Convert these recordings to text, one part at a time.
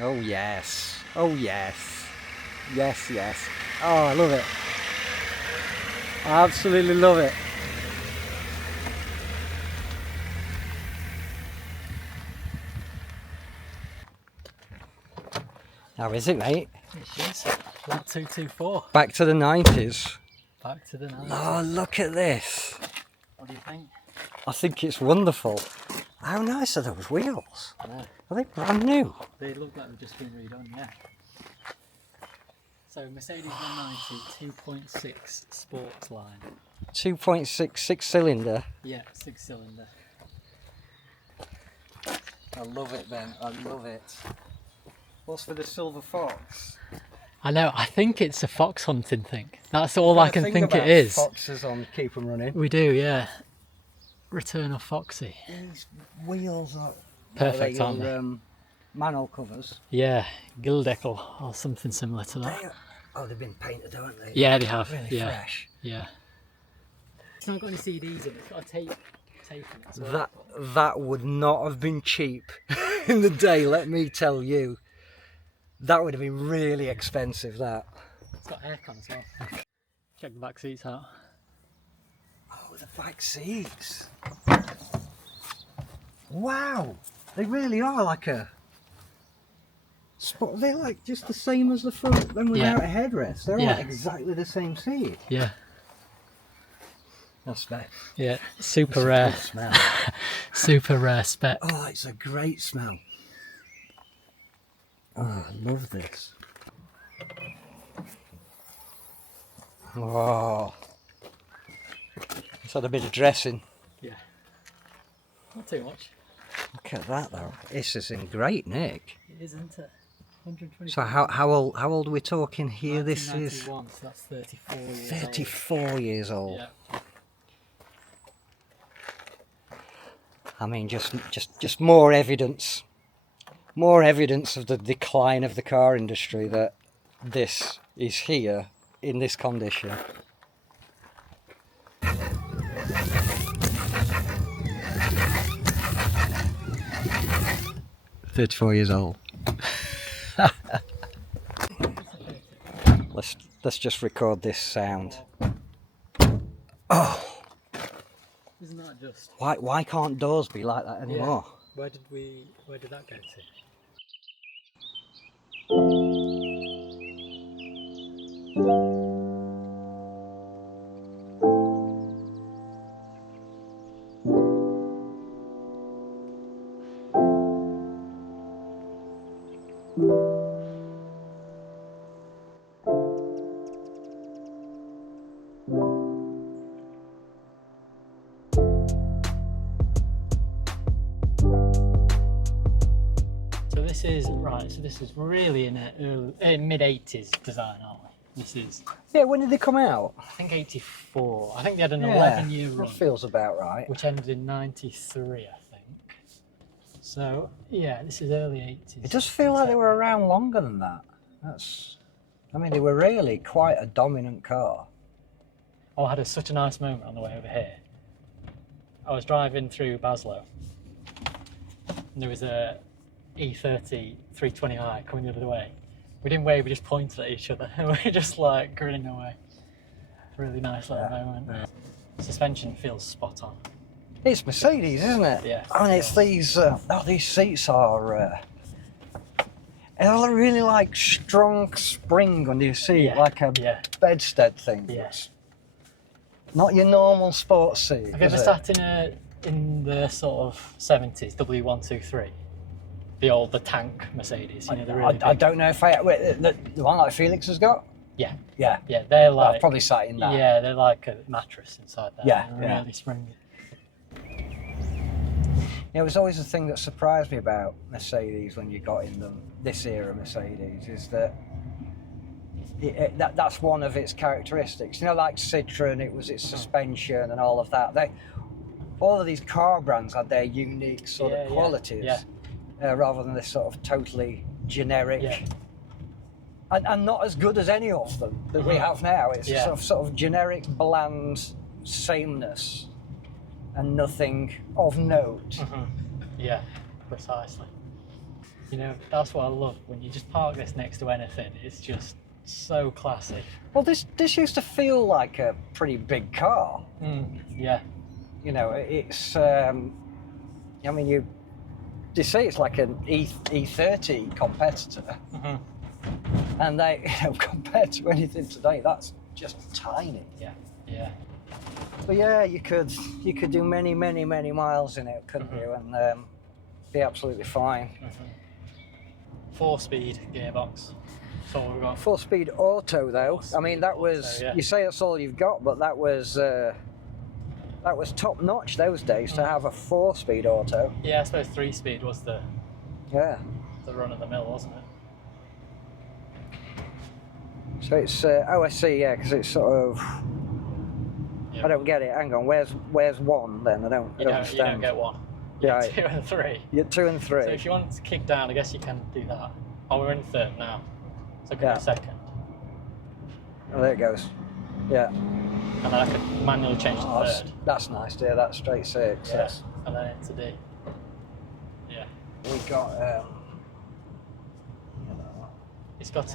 Oh yes. Oh yes. Yes, yes. Oh, I love it. I absolutely love it. How is it, mate? It is. That 224. Back to the 90s. Back to the 90s. Oh, look at this. What do you think? I think it's wonderful. How nice are those wheels? Yeah. Are they brand new? They look like they've just been redone, yeah. So Mercedes 190 2.6 Sportline. 2.6 six-cylinder. Yeah, 6-cylinder. I love it, Ben. I love it. What's for the silver fox? I know, I think it's a fox hunting thing. That's all I can think it is. Foxes on Keep 'em Running. We do, yeah. Return of Foxy. These wheels are Perfect, aren't they? Manhole covers. Yeah, Gildeckel or something similar to that. They've been painted, haven't they? Yeah, they have. Really yeah. fresh. Yeah. It's not got any CDs in it. It's got a tape in it as well. That would not have been cheap in the day, let me tell you. That would have been really expensive, that. It's got aircon as well. Check the back seats out. Oh, the back seats. Wow. They really are like a... They're like just the same as the front, then without a headrest. They're like exactly the same seat. Yeah. That's spec. Yeah, super rare. Smell. Super rare spec. Oh, it's a great smell. Oh, I love this. Oh. It's had a bit of dressing. Yeah. Not too much. Look at that though. This is in great nick. It is, isn't it? 120. So how old are we talking here? This is 1991, so that's 34 years 34 years old. Yeah. I mean, just more evidence of the decline of the car industry that this is here in this condition. "34 years old." Let's just record this sound. Oh, Isn't that just? why can't doors be like that anymore? Yeah. Where did that go to? So this is really in a mid 80s design, aren't we? This is. Yeah, when did they come out? I think 84. I think they had an 11-year run. That feels about right. Which ended in 93, I think. So yeah, this is early 80s. It does feel like they were around longer than that. I mean, they were really quite a dominant car. Oh, I had such a nice moment on the way over here. I was driving through Baslow, and there was a E30 320i coming the other way. We didn't wave, we just pointed at each other and we were just like grinning away. Really nice little moment. Yeah. Suspension feels spot on. It's Mercedes, isn't it? Yeah. And it's these seats are they're really like strong spring under your seat, like a bedstead thing. Yes. Not your normal sports seat. Have you ever sat in the sort of 70s W123? The tank Mercedes, you know, the really I don't know if the one like Felix has got. Yeah, they're like. Well, I've probably sat in that. Yeah, they're like a mattress inside there. Yeah, they're really springy. It was always the thing that surprised me about Mercedes when you got in them. This era Mercedes is that that's one of its characteristics. You know, like Citroen, it was its suspension and all of that. All of these car brands had their unique sort of qualities. Yeah. Rather than this sort of totally generic, and not as good as any of them that we have now. It's sort of generic, bland sameness, and nothing of note. Yeah, precisely. You know, that's what I love. When you just park this next to anything, it's just so classy. Well, this used to feel like a pretty big car. Yeah. You know, it's. I mean, you say it's like an E30 competitor, and they, you know, compared to anything today, that's just tiny. Yeah. Yeah. But yeah, you could do many miles in it, couldn't you? And be absolutely fine. 4-speed gearbox. That's all we've got. 4-speed auto, though. I mean, that was auto, yeah. You say that's all you've got, but that was top notch those days to have a 4-speed auto. Yeah, I suppose 3-speed was the run of the mill, wasn't it? So it's oh, I see, yeah, because it's sort of. Yeah. I don't get it. Hang on, where's one then? I don't understand. You don't get one. You Yeah, get 2 and 3. You're 2 and 3. So if you want to kick down, I guess you can do that. Oh, we're in third now. So give it a second. Oh, there it goes. Yeah. And then I could manually change to third. That's nice, dear. That's straight 6. Yeah. And then into D. Yeah. We got. It's got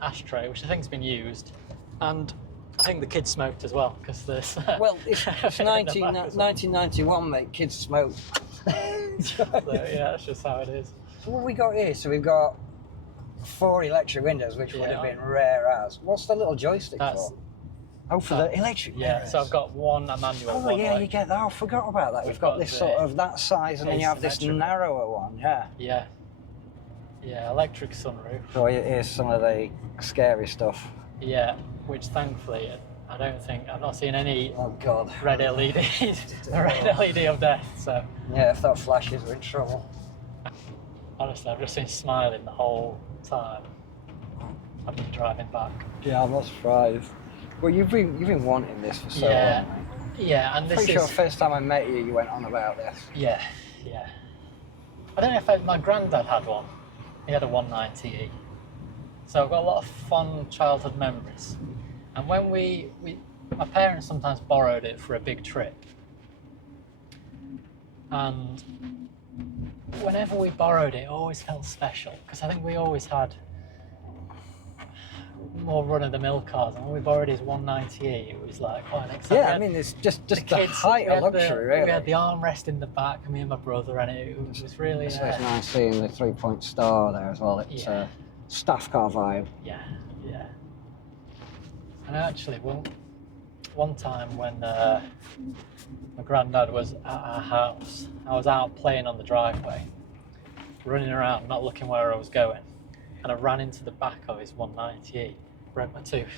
ashtray, which I think's been used, and I think the kids smoked as well, because there's. Well, it's 1991, mate. Kids smoke. So yeah, that's just how it is. So what we got here? So we've got 4 electric windows, which would have been rare as. What's the little joystick for? Oh, for the electric. Yeah. So I've got a manual. Oh yeah, you get that. I forgot about that. You've got this sort of that size, and then you have this narrower one. Yeah. Yeah. Yeah, electric sunroof. So here's some of the scary stuff. Yeah, which thankfully I've not seen any. Oh God. Red LED, red LED of death. So. Yeah, if that flashes, we're in trouble. Honestly, I've just been smiling the whole time I've been driving back. Yeah, I'm not surprised. Well, you've been wanting this for so long, mate. Yeah, and this Pretty sure the first time I met you, you went on about this. Yeah. I don't know if my granddad had one. He had a 190E. So I've got a lot of fond childhood memories. And when my parents sometimes borrowed it for a big trip. And whenever we borrowed it, it always felt special, because I think we always had more run-of-the-mill cars, and when we borrowed his 190E, it was like quite an exciting. Yeah, I mean, it's just the height of luxury, really. We had the armrest in the back, me and my brother, and it was really. It's nice seeing the 3-point star there as well. It's a staff car vibe. Yeah. And actually, one time when my granddad was at our house, I was out playing on the driveway, running around, not looking where I was going, and I ran into the back of his 190E, broke my tooth.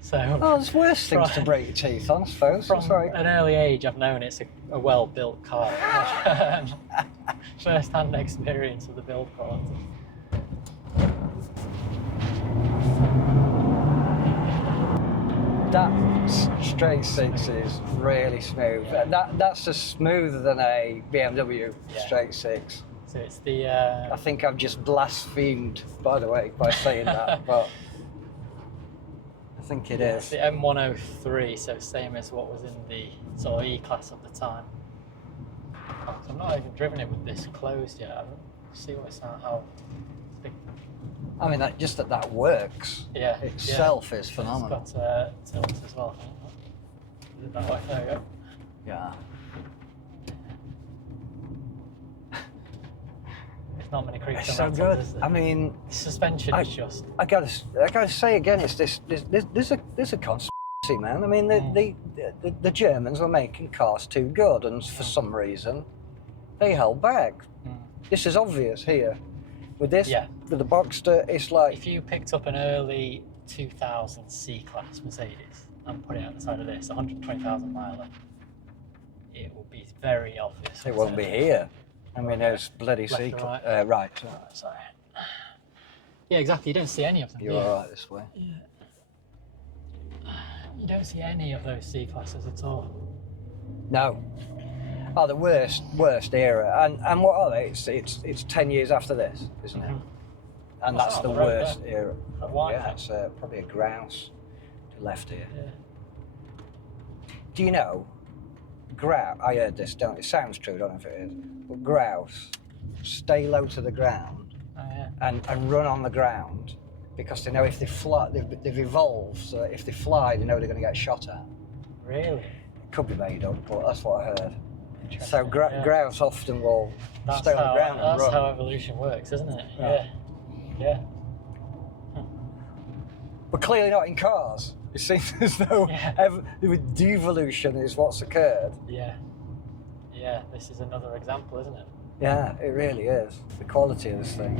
So. Oh, there's worse things to break your teeth on, I suppose. From an early age, I've known it's a well-built car. First-hand experience of the build quality. That straight 6 is really smooth. That's just smoother than a BMW straight 6. So it's the. I think I've just blasphemed, by the way, by saying that, but I think it is. It's the M103, so same as what was in the sort of E-Class at the time. So I've not even driven it with this closed yet. I don't see what it's how. I mean, that works. Yeah. Itself is phenomenal. It's got tilt as well. Is it that way? There we go. Yeah. There's not many creaks. It's so good. I mean, the suspension is just. I gotta say again, it's there's a conspiracy, man. I mean, the Germans were making cars too good, and for some reason, they held back. This is obvious here. With this, with the Boxster, it's like... If you picked up an early 2000 C-Class Mercedes and put it out the side of this, 120,000 miler, it will be very obvious. It won't be here. I mean, there's bloody C-Class... Right. Sorry. Yeah, exactly. You don't see any of them. You're all right this way. Yeah. You don't see any of those C-Classes at all. No. Oh, the worst era, and what are they? It's 10 years after this, isn't it? And that's the worst era. Yeah, it's probably a grouse to left here. Yeah. Do you know, grouse? I heard this. It sounds true. I don't know if it is, but grouse stay low to the ground and run on the ground, because they know if they fly, they've evolved, so if they fly, they know they're going to get shot at. Really? It could be made up, but that's what I heard. So grouse often will stay on the ground and run. That's how evolution works, isn't it? Yeah. But clearly not in cars. It seems as though devolution is what's occurred. Yeah, this is another example, isn't it? Yeah, it really is. The quality of this thing.